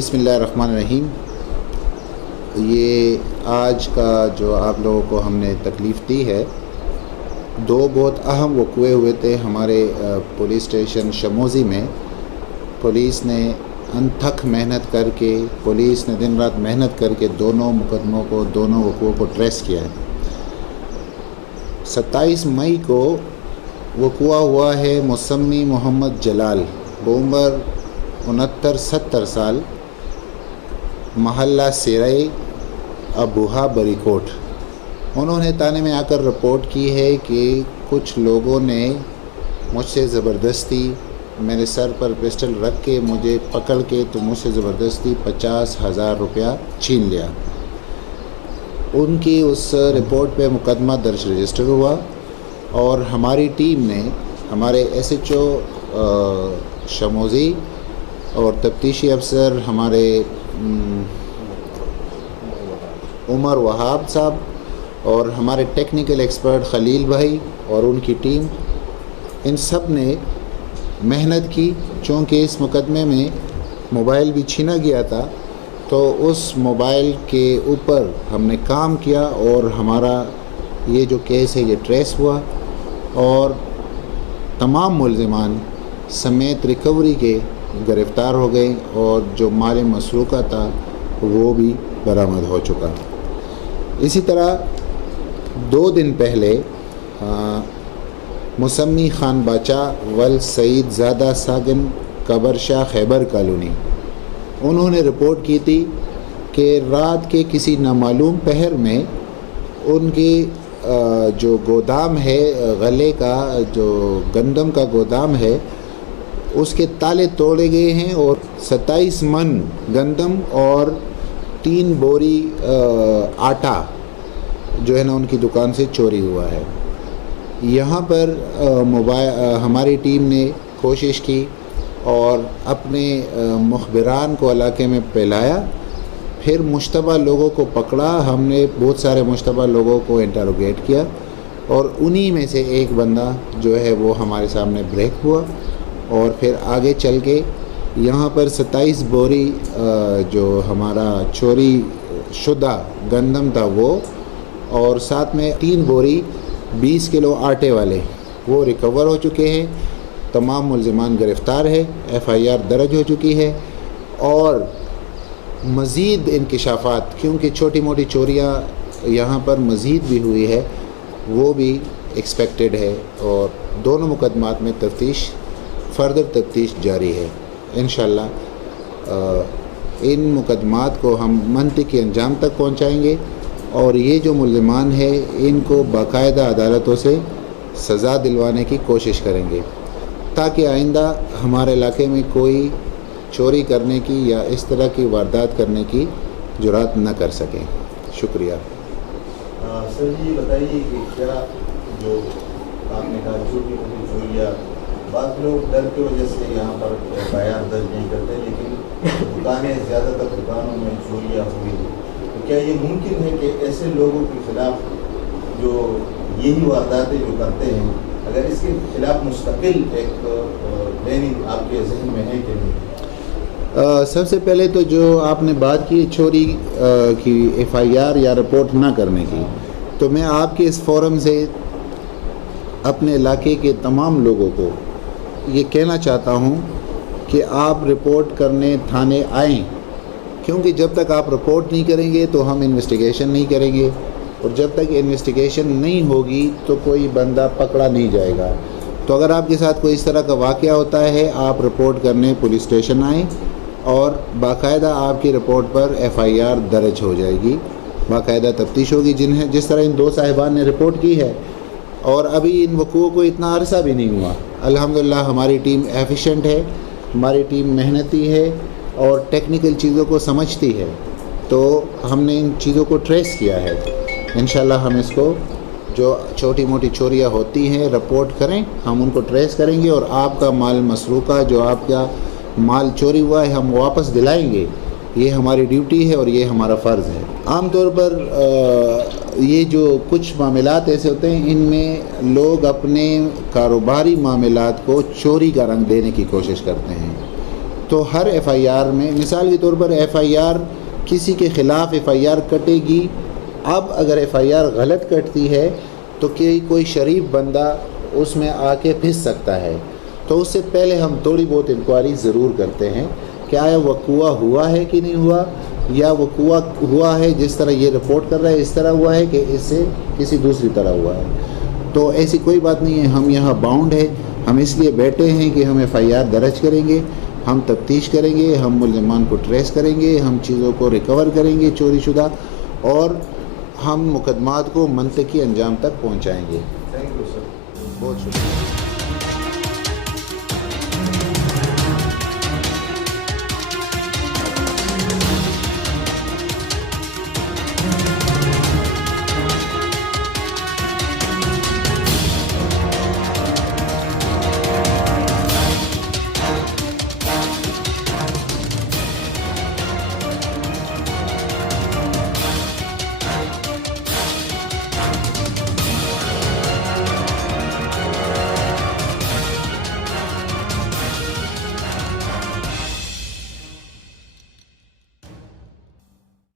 बिस्मिल्लाहिर्रहमानिर्रहीम। ये आज का जो आप लोगों को हमने तकलीफ़ दी है, दो बहुत अहम वक़ूए हुए थे हमारे पुलिस स्टेशन शमोज़ी में। पुलिस ने अनथक मेहनत करके, पुलिस ने दिन रात मेहनत करके दोनों मुकदमों को, दोनों वक़ूओं को ट्रेस किया है। 27 मई को वक़ूआ हुआ है मुसम्मी मोहम्मद जलाल, उम्र 69-70 साल, महल्ला सिराई, अबूहा, बरीकोट। उन्होंने थाने में आकर रिपोर्ट की है कि कुछ लोगों ने मुझसे ज़बरदस्ती, मेरे सर पर पिस्टल रख के मुझे पकड़ के तो मुझसे ज़बरदस्ती 50,000 रुपया छीन लिया। उनकी उस रिपोर्ट पे मुकदमा दर्ज रजिस्टर हुआ और हमारी टीम ने, हमारे SHO शमोज़ी और तफ्तीशी अफसर हमारे उमर वहाब साहब और हमारे टेक्निकल एक्सपर्ट खलील भाई और उनकी टीम, इन सब ने मेहनत की। चूँकि इस मुकदमे में मोबाइल भी छीना गया था, तो उस मोबाइल के ऊपर हमने काम किया और हमारा ये जो केस है ये ट्रेस हुआ और तमाम मुल्ज़िमान समेत रिकवरी के गिरफ़्तार हो गए और जो माल मसरूक़ा था वो भी बरामद हो चुका। इसी तरह 2 दिन पहले मुसम्मी खान बाचा वल सईद ज़ादा सागन, कबर शाह, खैबर कॉलोनी, उन्होंने रिपोर्ट की थी कि रात के किसी नामालूम पहर में उनके जो गोदाम है, गले का जो गंदम का गोदाम है, उसके ताले तोड़े गए हैं और 27 मन गंदम और 3 बोरी आटा जो है ना उनकी दुकान से चोरी हुआ है। यहाँ पर हमारी टीम ने कोशिश की और अपने मुखबिरान को इलाके में फैलाया, फिर मुश्तबा लोगों को पकड़ा। हमने बहुत सारे मुश्तबा लोगों को इंटरोगेट किया और उन्हीं में से एक बंदा जो है वो हमारे सामने ब्रेक हुआ और फिर आगे चल के यहाँ पर 27 बोरी जो हमारा चोरी शुदा गंदम था वो, और साथ में 3 बोरी 20 किलो आटे वाले वो रिकवर हो चुके हैं। तमाम मुल्ज़िमान गिरफ़्तार है, FIR दर्ज हो चुकी है और मज़ीद इंकिशाफ़ात, क्योंकि छोटी मोटी चोरियाँ यहाँ पर मज़ीद भी हुई है, वो भी एक्सपेक्टेड है और दोनों मुकदमात में फर्दर तफ्तीश जारी है। इंशाअल्लाह इन मुकदमात को हम मंतिकी अंजाम तक पहुँचाएँगे और ये जो मुल्ज़िमान है इनको बाकायदा अदालतों से सज़ा दिलवाने की कोशिश करेंगे ताकि आइंदा हमारे इलाके में कोई चोरी करने की या इस तरह की वारदात करने की जुर्रत न कर सकें। शुक्रिया। सर जी बताइए कि क्या जो आपने कहा छोटी मोटी चोरियाँ, बाद लोग डर की वजह से यहाँ पर FIR दर्ज नहीं करते, लेकिन दुकानें, ज़्यादातर दुकानों में चोरियाँ हुई, तो क्या ये मुमकिन है कि ऐसे लोगों के ख़िलाफ़ जो यही वारदातें जो करते हैं, अगर इसके ख़िलाफ़ मुस्तकिल एक प्लानिंग आपके जहन में है कि नहीं? सबसे पहले तो जो आपने बात की चोरी की FIR या रिपोर्ट ना करने की, तो मैं आपके इस फोरम से अपने इलाके के तमाम लोगों को ये कहना चाहता हूँ कि आप रिपोर्ट करने थाने आएँ, क्योंकि जब तक आप रिपोर्ट नहीं करेंगे तो हम इन्वेस्टिगेशन नहीं करेंगे और जब तक इन्वेस्टिगेशन नहीं होगी तो कोई बंदा पकड़ा नहीं जाएगा। तो अगर आपके साथ कोई इस तरह का वाक़या होता है, आप रिपोर्ट करने पुलिस स्टेशन आएँ और बाकायदा आपकी रिपोर्ट पर FIR दर्ज हो जाएगी, बाकायदा तफ्तीश होगी। जिस तरह इन 2 साहिबान ने रिपोर्ट की है और अभी इन वक़ूओं को इतना अरसा भी नहीं हुआ। अल्हम्दुलिल्लाह हमारी टीम एफिशिएंट है, हमारी टीम मेहनती है और टेक्निकल चीज़ों को समझती है, तो हमने इन चीज़ों को ट्रेस किया है। इंशाल्लाह हम इसको, जो छोटी मोटी चोरियाँ होती हैं, रिपोर्ट करें, हम उनको ट्रेस करेंगे और आपका माल मसरूक़ा, जो आपका माल चोरी हुआ है, हम वापस दिलाएंगे। ये हमारी ड्यूटी है और ये हमारा फ़र्ज़ है। आमतौर पर ये जो कुछ मामलात ऐसे होते हैं, इनमें लोग अपने कारोबारी मामलात को चोरी का रंग देने की कोशिश करते हैं। تو ہر ایف آئی آر میں مثال کے طور پر ایف آئی آر کسی کے خلاف ایف آئی آر کٹے گی. اب اگر ایف آئی آر غلط کٹتی ہے تو کوئی شریف بندہ اس میں آ کے پھنس سکتا ہے. تو اس سے پہلے ہم تھوڑی بہت انکوائری ضرور کرتے ہیں کہ آیا وقوع ہوا ہے کہ نہیں ہوا, یا وقوع ہوا ہے جس طرح یہ رپورٹ کر رہا ہے اس طرح ہوا ہے کہ اس سے کسی دوسری طرح ہوا ہے. تو ایسی کوئی بات نہیں ہے. ہم یہاں باؤنڈ ہے, ہم اس لیے بیٹھے ہیں کہ ہم ایف آئی آر درج کریں گے, ہم تفتیش کریں گے, ہم ملزمان کو ٹریس کریں گے, ہم چیزوں کو ریکور کریں گے چوری شدہ, اور ہم مقدمات کو منطقی انجام تک پہنچائیں گے. Thank you sir. بہت شکریہ.